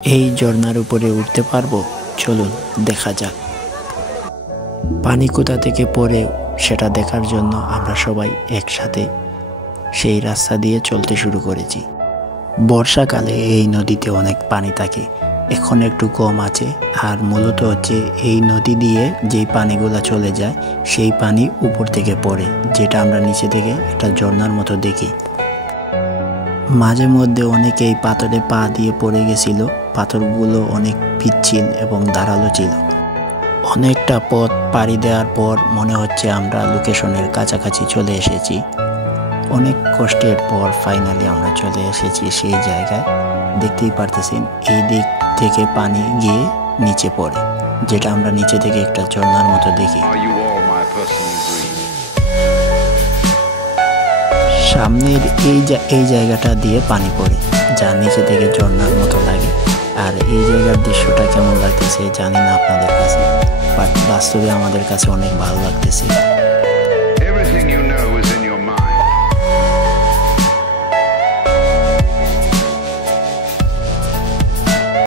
এই ঝর্ণার উপরে উঠতে পারবো? চলুন দেখা যাক। পানি কোথা থেকে পড়ে সেটা দেখার জন্য আমরা সবাই একসাথে সেই রাস্তা দিয়ে চলতে শুরু করেছি। বর্ষাকালে এই নদীতে অনেক পানি থাকে, এখন একটু কম আছে। আর মূলত হচ্ছে এই নদী দিয়ে যেই পানিগুলো চলে যায় সেই পানি উপর থেকে পড়ে, যেটা আমরা নিচে থেকে একটা ঝর্ণার মতো দেখি। মাঝে মধ্যে অনেকে এই পাথরে পা দিয়ে পড়ে গেছিল। পাথরগুলো অনেক পিচ্ছিল এবং ধারালো ছিল। অনেকটা পথ পাড়ি দেওয়ার পর মনে হচ্ছে আমরা লোকেশনের কাছাকাছি চলে এসেছি। অনেক কষ্টের পর ফাইনালি আমরা চলে এসেছি সেই জায়গায়। দেখতেই পারতেছেন এই দিক থেকে পানি গিয়ে নিচে পড়ে, যেটা আমরা নিচে থেকে একটা ঝর্ণার মতো দেখি। সামনের এই জায়গাটা দিয়ে পানি পড়ে, যা নিচে থেকে ঝর্ণার মতো লাগে। আর এই জায়গার দৃশ্যটা কেমন লাগতেছে জানি না আপনাদের কাছে, বাট বাস্তবে আমাদের কাছে অনেক ভালো লাগতেছে।